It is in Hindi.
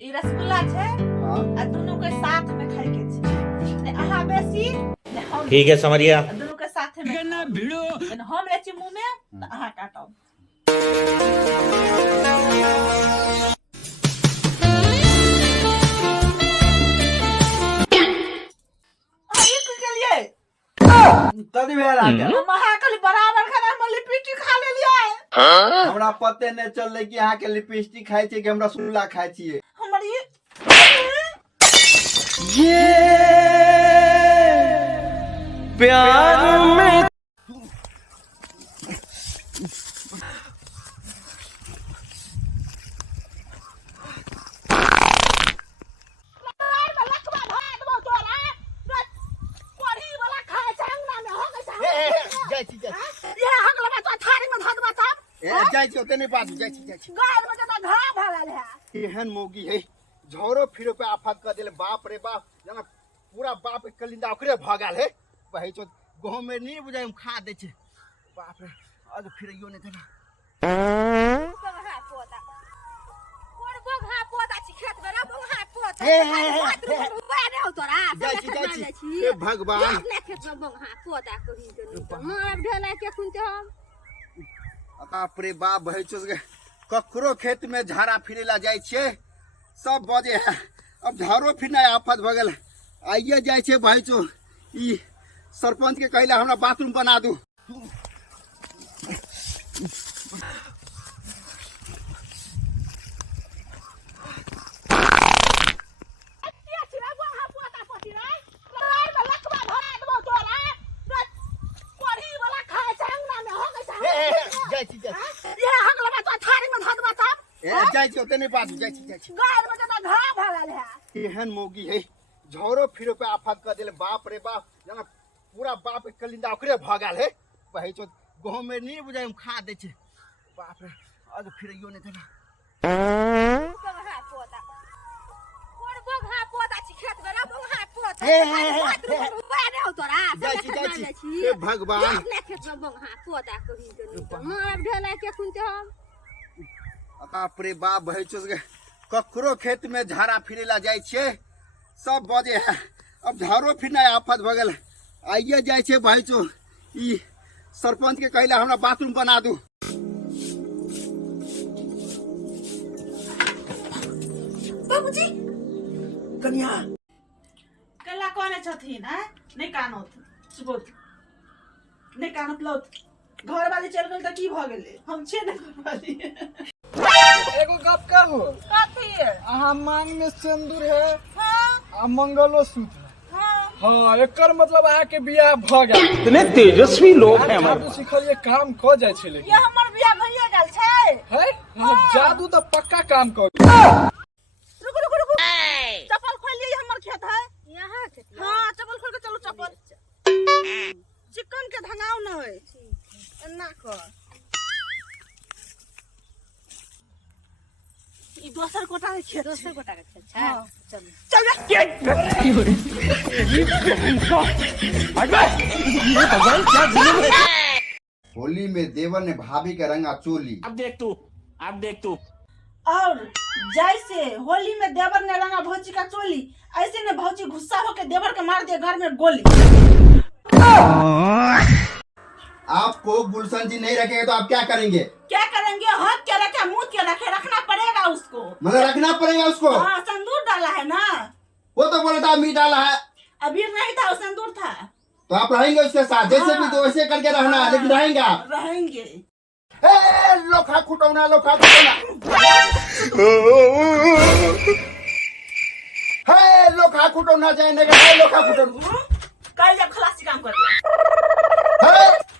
ई रसगुल्ला छे आ दोनों के साथ में खाए के छे ने अहा बेसी ने हम ठीक है समझिया दोनों के साथ में ना भिड़ो ने हम ले छी मुंह में त अहा काटो तदी भेला के महाकली बराबर खाना हम लिपस्टिक खा लेलिए हमरा पते नै चलले कि अहाँ के लिपस्टिक खाइ छी कि हमरा रसगुल्ला खाइ छी हमर ये प्यार में जाय छी ओते नै बात जाय छी गाय में जना घा भगल है एहन मोगी है झोरो फिरो पे आफत कर देले बाप रे बाप जना पूरा बाप के कलिंदा ओकरे भगल है भाई तो गांव में नहीं बुझाय हम खा दे छे बाप रे आज फिर यो नै देना बंगा पोता कोन बंगा पोता छी खेत में बंगा पोता रुपया नै हो तोरा जाय छी हे भगवान ने खेत में बंगा पोता कहि देलु मार ढेला के खुनते हम बाप रे बाप भाई चोस गए ककरो खेत में झाड़ा फिरेला जाय छे सब बजे है अब झाड़ो फिरना आफत भगल आइए जाय छे भाई चो ई सरपंच के कहला हमरा बाथरूम बना दू जाय छी ओते नै बात जाय छी गाय में जना घा भगल है एहन मोगी है झोरो फिरो पे आफत कर देले बाप रे बाप जना पूरा बाप के कलिंदा ओकरे भगल है भाई तो गांव में नहीं बुझाय हम खा दे छे बाप रे आज फिर यो नै देना बंगा पोता कोन बंगा पोता छी खेत में बंगा पोता रुपया नै हो तोरा जाय छी हे भगवान ने खेत में बंगा पोता कहि देलु मार ढेला के खुनते हम बाप रे बाप भाई चोस गए ककरो खेत में झाड़ा फिरेला जाय छे सब बजे है अब झाड़ो फिरना आफत भगल आइए जाय छे भाई चो ई सरपंच के कहला हमरा बाथरूम बना दू बाबूजी कन्या कल्ला कोने छथिन हैं नै कानत सुबोध नै कानत लौट घर वाली चल गेल त की भ गेलै हम छे नै घर वाली एगो गप कहू कथी है अहाँ मांग में सिंदूर है हां आ मंगलो सूत्र हां हाँ एकर मतलब अहाँ के बियाह भ गेल इतने तेजस्वी लोग हैं हमारे जादू सिखलिए काम क जाय छै लेकिन ये हमर बियाह भइए गेल छै है हाँ, जादू तो पक्का काम कर रुको रुको रुको चप्पल खोल लिए हमर खेत है यहां खेत हां चप्पल खोल के चलो चप्पल चिकन के धंगाव न होय एना कर ई दोसर कोटा के खेत दोसर कोटा के खेत छै चल होली में देवर ने भाभी के रंगा चोली अब देख तू और जैसे होली में देवर ने रंगा भौजी का चोली ऐसे ने भौजी गुस्सा होके देवर के मार दिया घर में गोली आपको गुलशन जी नहीं रखेंगे तो आप क्या करेंगे क्या करेंगे हक के रखे मुंह के रखे रखना पड़ेगा उसको मतलब रखना पड़ेगा उसको हाँ सिंदूर डाला है ना वो तो बोला था मीट डाला है अबीर नहीं था वो सिंदूर था तो आप रहेंगे उसके साथ जैसे भी तो वैसे करके रहना है लेकिन रहेंगे आप रहेंगे लोखा खुटौना लोखा खुटौना लोखा खुटौना जाने का लोखा खुटौना कल जब खलासी काम कर दिया है